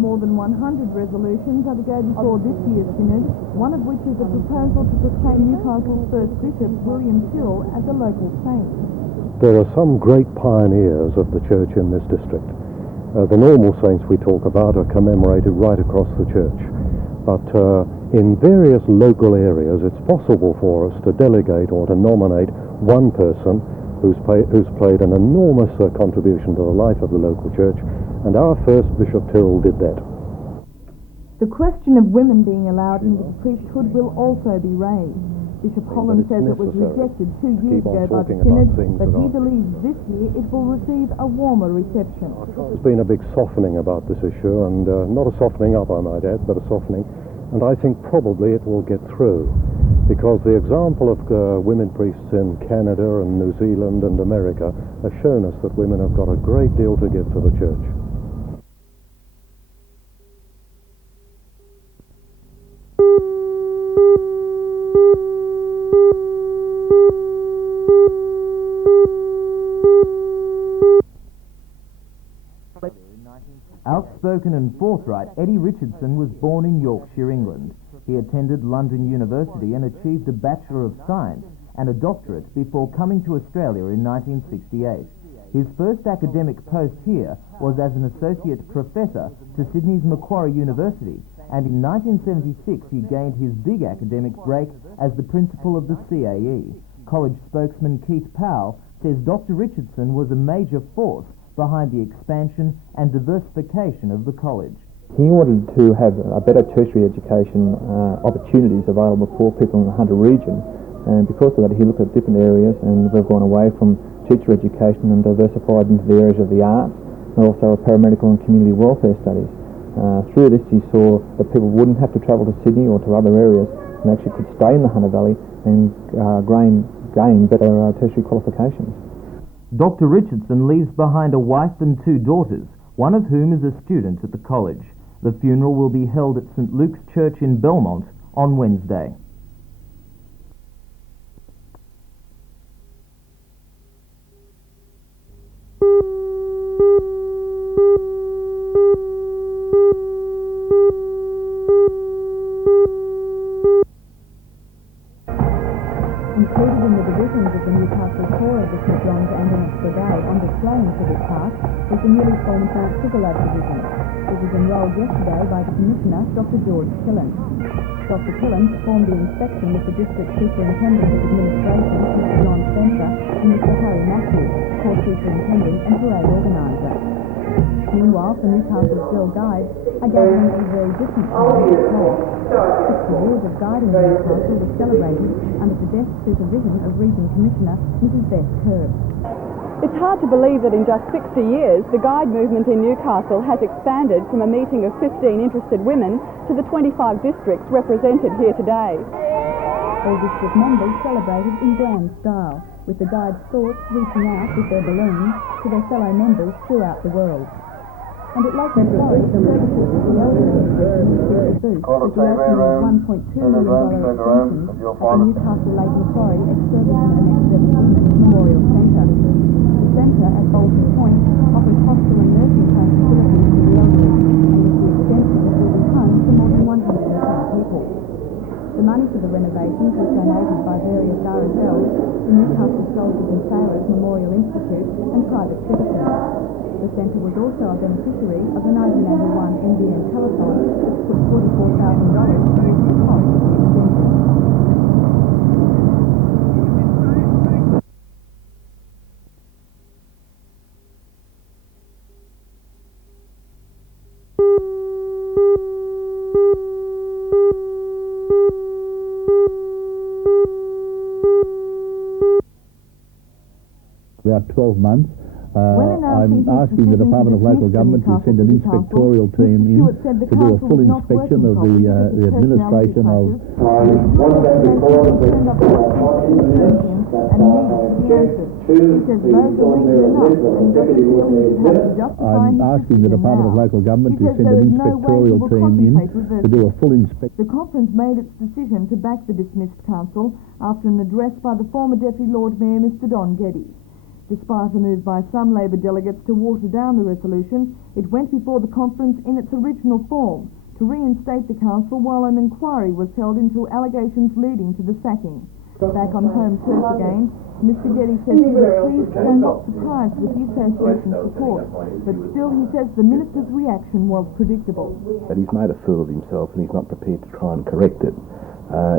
More than 100 resolutions are to go before this year's synod, one of which is a proposal to proclaim Newcastle's first bishop, William Tyrrell, as a local saint. There are some great pioneers of the church in this district. The normal saints we talk about are commemorated right across the church. But in various local areas, it's possible for us to delegate or to nominate one person who's played an enormous contribution to the life of the local church, and our first Bishop Tyrrell did that. The question of women being allowed into the priesthood will also be raised. Bishop Holland says it was rejected 2 years ago by the synod, but he believes this year it will receive a warmer reception. There's been a big softening about this issue, and not a softening up, I might add, but a softening, and I think probably it will get through, because the example of women priests in Canada and New Zealand and America has shown us that women have got a great deal to give to the church. Outspoken and forthright, Eddie Richardson was born in Yorkshire, England. He attended London University and achieved a Bachelor of Science and a doctorate before coming to Australia in 1968. His first academic post here was as an Associate Professor to Sydney's Macquarie University, and in 1976 he gained his big academic break as the Principal of the CAE. College spokesman Keith Powell says Dr. Richardson was a major force behind the expansion and diversification of the college. He wanted to have a better tertiary education opportunities available for people in the Hunter region, and because of that he looked at different areas, and we've gone away from teacher education and diversified into the areas of the arts and also paramedical and community welfare studies. Through this he saw that people wouldn't have to travel to Sydney or to other areas and actually could stay in the Hunter Valley and gain better tertiary qualifications. Dr. Richardson leaves behind a wife and 2 daughters, one of whom is a student at the college. The funeral will be held at St Luke's Church in Belmont on Wednesday. Included in the divisions of the Newcastle Corps of the St John's Ambulance Brigade on display in Civic Park is the newly formed St Sugarloaf Division. It was enrolled yesterday by the Commissioner, Dr George Killen. Dr Killen performed the inspection with the District Superintendent of Administration, Mr John Spencer, and Mr Harry Matthews, Corps Superintendent and Parade Organiser. Meanwhile, the Newcastle Girl Guides are gathering a very different time to play. 60 years of guiding in Newcastle was celebrated under the deft supervision of Region Commissioner Mrs Beth Kerr. It's hard to believe that in just 60 years, the guide movement in Newcastle has expanded from a meeting of 15 interested women to the 25 districts represented here today. All district members celebrated in grand style, with the guides' thoughts reaching out with their balloons to their fellow members throughout the world. And at Lake Macquarie, the services of the elderly booth with the opening of $1.2 million extensions of the Newcastle Lake Macquarie Ex-Servicemen and Ex-Servicewomen Memorial Centre. The centre at Bolton Point offers hostel and nursing home facilities to the elderly, and with the extension it will be home to more than 110 people. The money for the renovations was donated by various RSLs, the Newcastle Soldiers and Sailors Memorial Institute and private citizens. The centre was also a beneficiary of the 1981 NBN Telephone, which put $44,000 towards the cost of the extension. About 12 months. I'm asking the Department of Local Government to send an inspectorial team in to do a full inspection of the administration of... I'm asking the Department of Local Government to send an inspectorial team in to do a full inspection. The conference made its decision to back the dismissed council after an address by the former Deputy Lord Mayor, Mr Don Geddes. Despite a move by some Labor delegates to water down the resolution, it went before the conference in its original form to reinstate the council while an inquiry was held into allegations leading to the sacking. Back on home turf again, Mr Getty says he was pleased and not surprised with the association's support, but still he says the minister's reaction was predictable. That he's made a fool of himself and he's not prepared to try and correct it.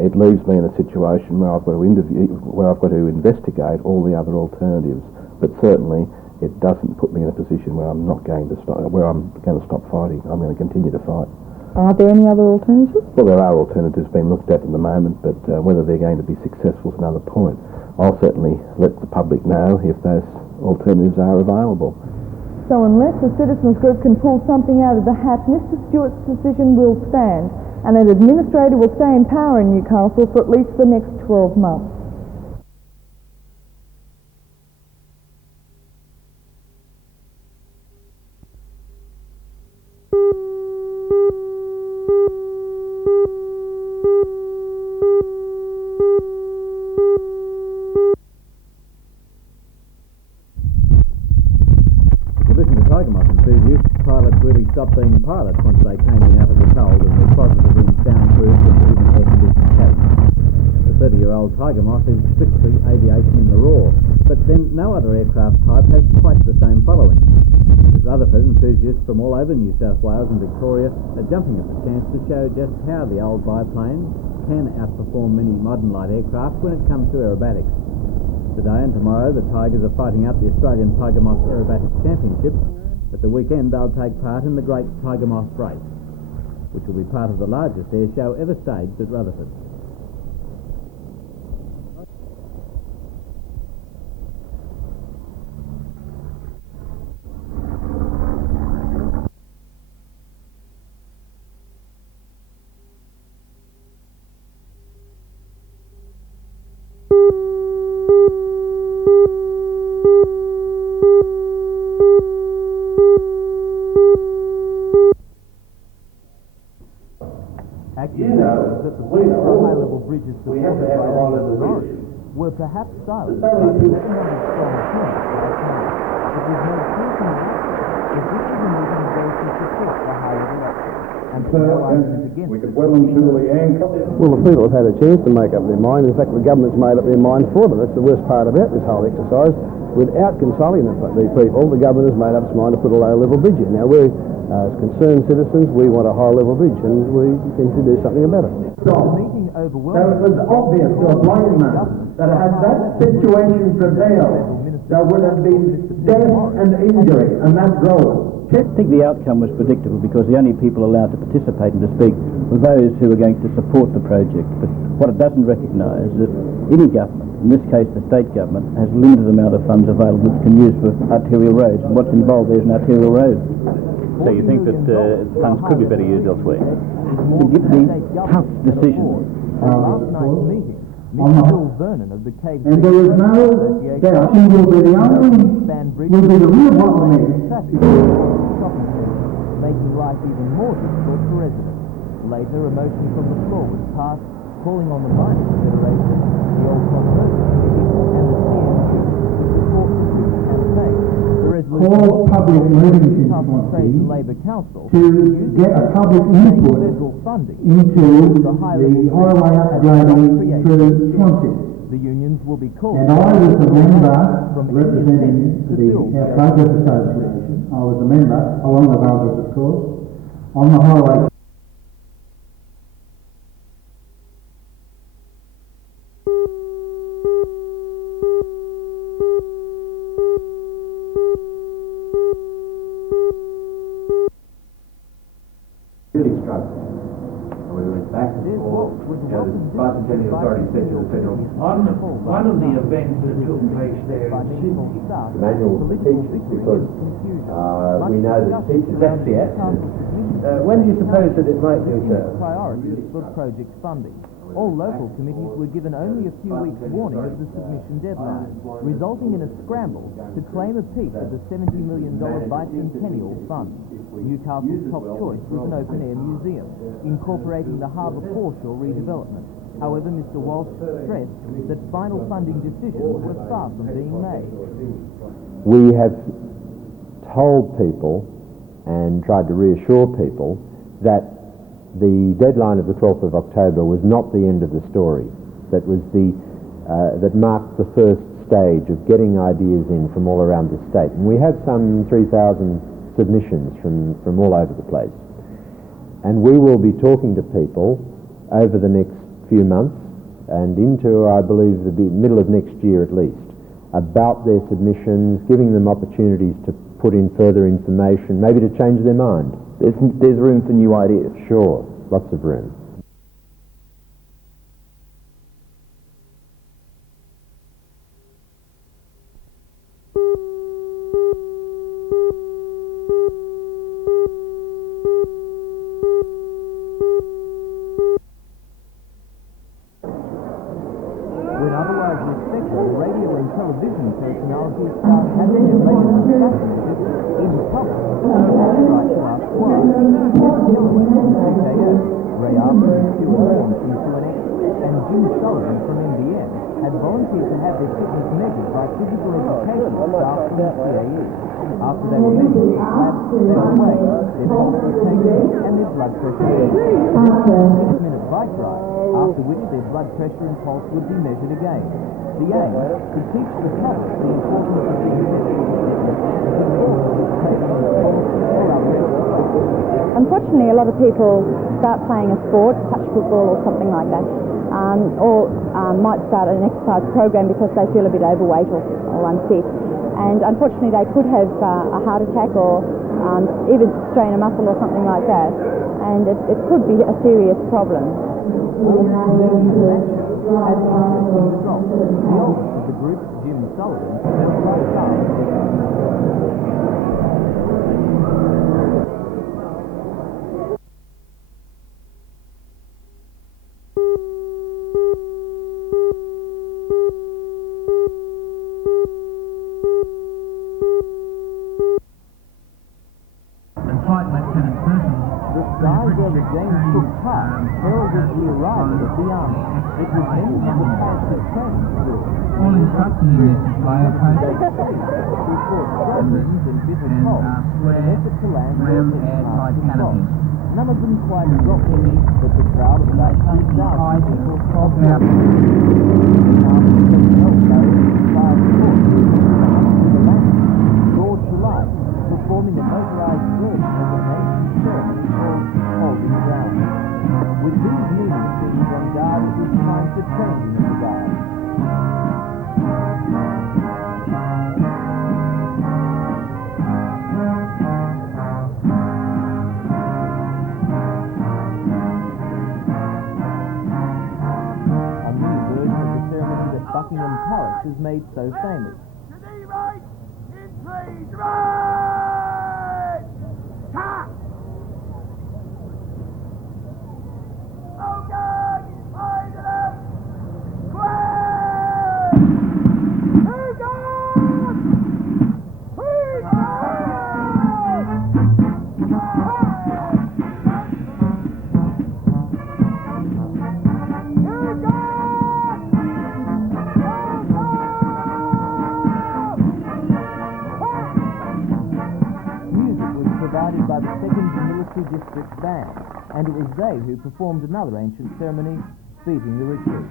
It leaves me in a situation where I've got to investigate all the other alternatives, but certainly it doesn't put me in a position where I'm going to stop fighting. I'm going to continue to fight. Are there any other alternatives? Well, there are alternatives being looked at the moment, but whether they're going to be successful is another point. I'll certainly let the public know if those alternatives are available. So unless the citizens group can pull something out of the hat, Mr Stewart's decision will stand, and an administrator will stay in power in Newcastle for at least the next 12 months. Pilots really stopped being pilots once they came in out of the cold and were positively soundproofed and even air-conditioned cabins. The 30-year-old Tiger Moth is strictly aviation in the raw, but then no other aircraft type has quite the same following. At Rutherford, enthusiasts from all over New South Wales and Victoria are jumping at the chance to show just how the old biplane can outperform many modern light aircraft when it comes to aerobatics. Today and tomorrow, the Tigers are fighting out the Australian Tiger Moth Aerobatics Championship. At the weekend, they'll take part in the Great Tiger Moth Race, which will be part of the largest air show ever staged at Rutherford. That the high-level bridges supported by Torres were perhaps silent by the 700-strong team last night. It was made clear to me that this was a meeting of those who support the high-level action, and for no argument against it. Well, the people have had a chance to make up their mind. In fact, the government's made up their mind for them. That's the worst part about this whole exercise. Without consulting the people, the government has made up its mind to put a low-level bridge in. Now, as concerned citizens, we want a high-level bridge, and we intend to do something about it. So it was obvious to a blind man that had that situation prevailed, there would have been death and injury, and that's all. I think the outcome was predictable because the only people allowed to participate and to speak were those who were going to support the project. But what it doesn't recognise is that any government, in this case the state government, has a limited amount of funds available that it can use for arterial roads, and what's involved there is an arterial road. So you think that funds could be better used elsewhere? To give the tough decision. Last night's meeting, Mr. Bill Vernon of the Cape and there is no doubt he will be the real bottleneck. Making life even more difficult for residents. Later, a motion from the floor was passed calling on the Miners Federation, the Old Conservative Committee and the CMU to support the Strait campaign. The resolution called public meetings Strait and Labor Council to get a public input federal funding into the highway upgrading through Swansea. The unions will be called. And I was a member representing our Progress Association. I was a member, along with others of course, on the highway. Really struggling. We went back and forth. The Bicentennial Authority said to the federal. One of the events that took place there in Sydney. The manual for teachers, because we know that teachers. That's the action. When do you suppose that it might do so? Priorities for project funding. All local committees were given only a few weeks' warning of the submission deadline, resulting in a scramble to claim a piece of the $70 million bicentennial fund. Newcastle's top choice was an open-air museum, incorporating the harbour foreshore redevelopment. However, Mr Walsh stressed that final funding decisions were far from being made. We have told people and tried to reassure people that the deadline of the 12th of October was not the end of the story. That was that marked the first stage of getting ideas in from all around the state. And we have some 3,000 submissions from all over the place. And we will be talking to people over the next few months and into, I believe, the middle of next year at least, about their submissions, giving them opportunities to put in further information, maybe to change their mind. There's room for new ideas. Sure, lots of room. When otherwise respected radio and television personalities start having their radio discussions in public, I'd like to ask why. Jeff Gilroy from 2KO, Ray Arthur and Stuart Horn from 2NX, and Jim Sullivan from NBN had volunteered to have their fitness measured by physical education staff from the CAE. After they were measured, they were weighed, their pulse was taken, and their blood pressure checked. Then a 6-minute bike ride, after which their blood pressure and pulse would be measured again. The aim, to teach the public the importance of being Unfortunately, a lot of people start playing a sport, touch football or something like that, or might start an exercise program because they feel a bit overweight or unfit. And unfortunately, they could have a heart attack or even strain a muscle or something like that. And it could be a serious problem. Had interesting results. The oldest of the group, Jim Sullivan, felt like the skies over James Cook Park heralded the arrival of the army. It was meant to pass the training school. All instructions in this display are posted Before storms and bitter cold, in an effort to land round airtight canopies. None of them quite got there, but the crowd of about 2,000 people crossed out. George July, performing a motorised version of the nation's song called Holding Ground. With these moving machines on guard, it was time for training in the guard. A new version of the ceremony that Buckingham Palace has made so famous. Provided by the 2nd Military District Band, and it was they who performed another ancient ceremony, beating the retreat.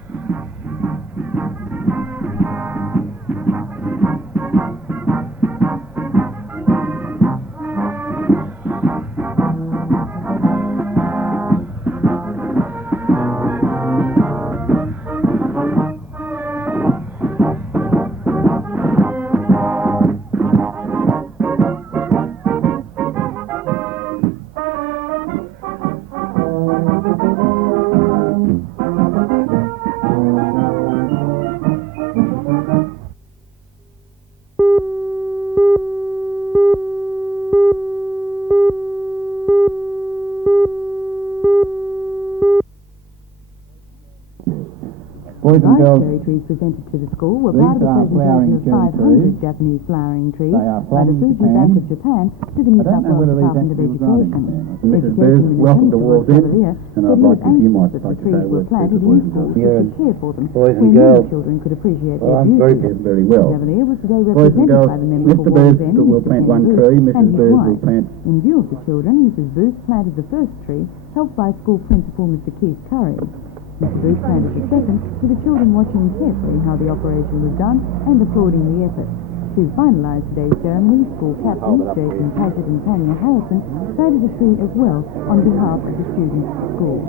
Boys and girls, cherry trees presented to the school were these part of the are flowering presentation of 500 cherry trees. Japanese flowering trees They are by the from Fuji Japan. Bank of Japan to the New I don't South know Wales whether these Department of actually were grown Education. in there. Mrs. Education Booth, Minister welcome to George Wallsend, Cavalier and said I'd he like was if you anxious might that the like to trees say a were word planted to in the schools boys which and could care for them, boys and where girls. many children could appreciate Well, their I'm beauty. very well. Cavalier was today Boys and represented girls, by the member Mr. for Booth Wallsend, will Mr. plant Ken one Booth, tree, and Mrs. his Booth will wife. plant... In view of the children, Mrs. Booth planted the first tree, helped by school principal Mr. Keith Curry. Mr. Booth planted the second, with the children watching carefully how the operation was done and applauding the effort. To finalise today's ceremony, school captains Jason Paget and Tanya Harrison planted a tree as well on behalf of the students at school.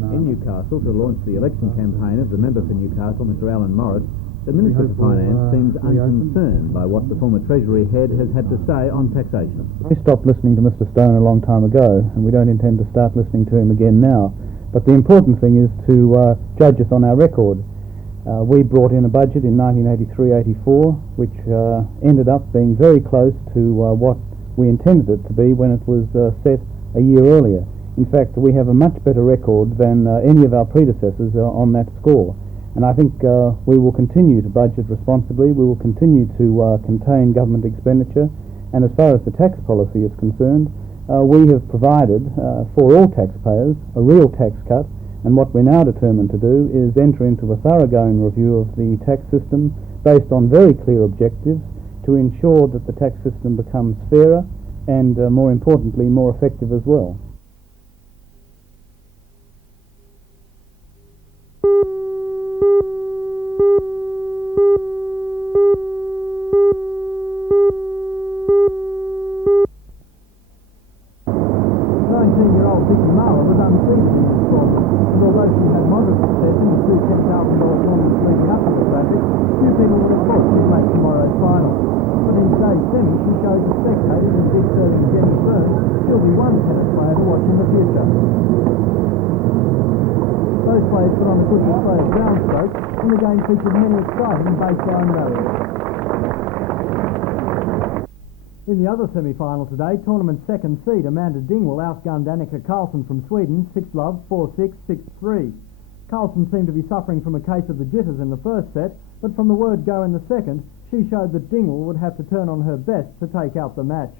In Newcastle, to launch the election campaign of the member for Newcastle, Mr. Alan Morris, the Minister for Finance seems unconcerned by what the former Treasury head has had to say on taxation. We stopped listening to Mr. Stone a long time ago, and we don't intend to start listening to him again now. But the important thing is to judge us on our record. We brought in a budget in 1983-84, which ended up being very close to what we intended it to be when it was set a year earlier. In fact, we have a much better record than any of our predecessors on that score. And I think we will continue to budget responsibly. We will continue to contain government expenditure. And as far as the tax policy is concerned, we have provided for all taxpayers a real tax cut. And what we're now determined to do is enter into a thoroughgoing review of the tax system based on very clear objectives to ensure that the tax system becomes fairer and, more importantly, more effective as well. Vicky Marler was unseated in this court, and although she had moderate success in the two $10,000 tournaments leading up to the Classic, few people would have thought she'd make tomorrow's final. But in today's semi, she shows the spectators and big serving Jenny Byrne she'll be one tennis player to watch in the future. Those players put on a good display of ground strokes, and the game featured many exciting baseline rallies. In the other semi-final today, tournament second seed Amanda Dingwall outgunned Annika Karlsson from Sweden 6-love, 4-6, 6-3. Karlsson seemed to be suffering from a case of the jitters in the first set, but from the word go in the second, she showed that Dingwall would have to turn on her best to take out the match.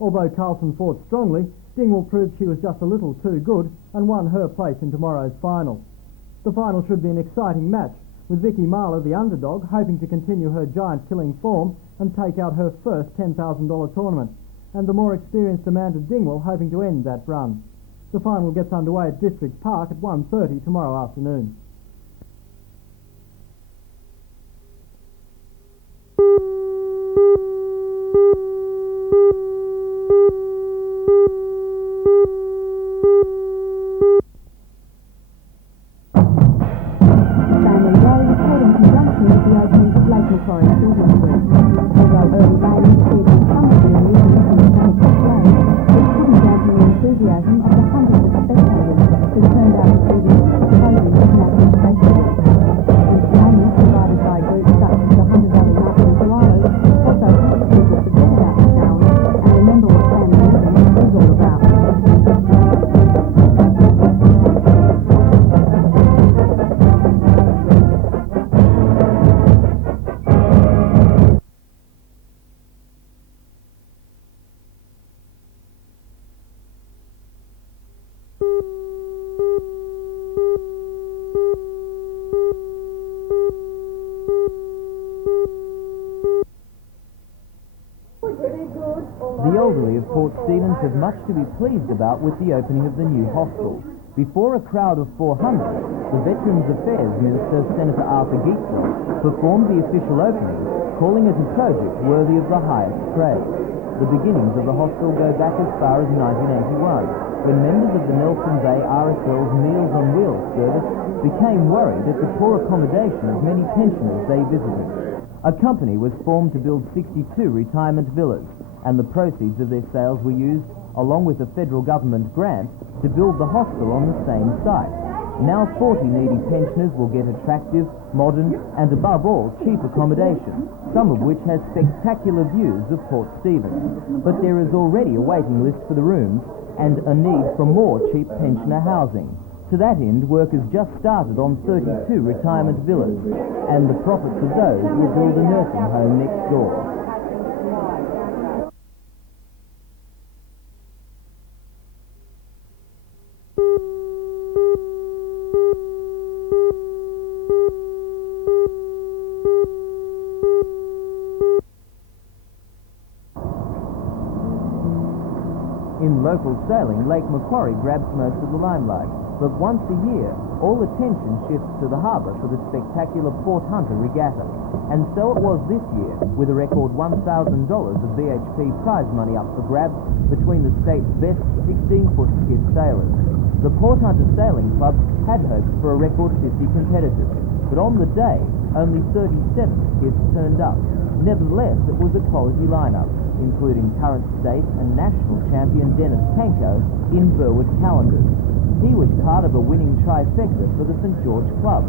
Although Karlsson fought strongly, Dingwall proved she was just a little too good and won her place in tomorrow's final. The final should be an exciting match, with Vicky Marler, the underdog, hoping to continue her giant-killing form and take out her first $10,000 tournament, and the more experienced Amanda Dingwall hoping to end that run. The final gets underway at District Park at 1:30 tomorrow afternoon. The elderly of Port Stephens have much to be pleased about with the opening of the new hostel. Before a crowd of 400, the Veterans Affairs Minister, Senator Arthur Geitzel, performed the official opening, calling it a project worthy of the highest praise. The beginnings of the hostel go back as far as 1981, when members of the Nelson Bay RSL's Meals on Wheels service became worried at the poor accommodation of many pensioners they visited. A company was formed to build 62 retirement villas, and the proceeds of their sales were used, along with a federal government grant, to build the hostel on the same site. Now 40 needy pensioners will get attractive, modern and above all cheap accommodation, some of which has spectacular views of Port Stephens. But there is already a waiting list for the rooms and a need for more cheap pensioner housing. To that end, work has just started on 32 retirement villas, and the profits of those will build a nursing home next door. In local sailing, Lake Macquarie grabs most of the limelight, but once a year, all attention shifts to the harbour for the spectacular Port Hunter Regatta. And so it was this year, with a record $1,000 of BHP prize money up for grabs between the state's best 16-foot skiff sailers. The Port Hunter Sailing Club had hopes for a record 50 competitors, but on the day, only 37 skiffs turned up. Nevertheless, it was a quality lineup, including current state and national champion Dennis Tanko in Burwood calendars. He was part of a winning trifecta for the St George Club.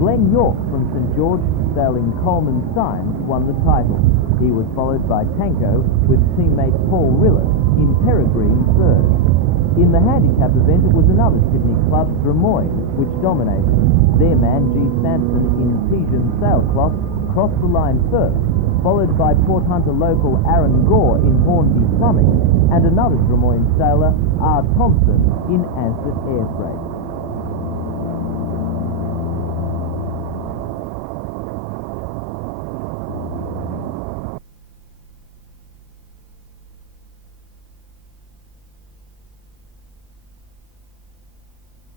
Glenn York from St George, sailing Coleman Signs, won the title. He was followed by Tanko with teammate Paul Rillet in Peregrine third. In the handicap event, it was another Sydney club, Drummoy, which dominated. Their man, G. Sampson, in Tejan sailcloth, crossed the line first, followed by Port Hunter local Aaron Gore in Hornby Plumbing, and another Drummoyne sailor, R. Thompson, in Ansett Air Freight.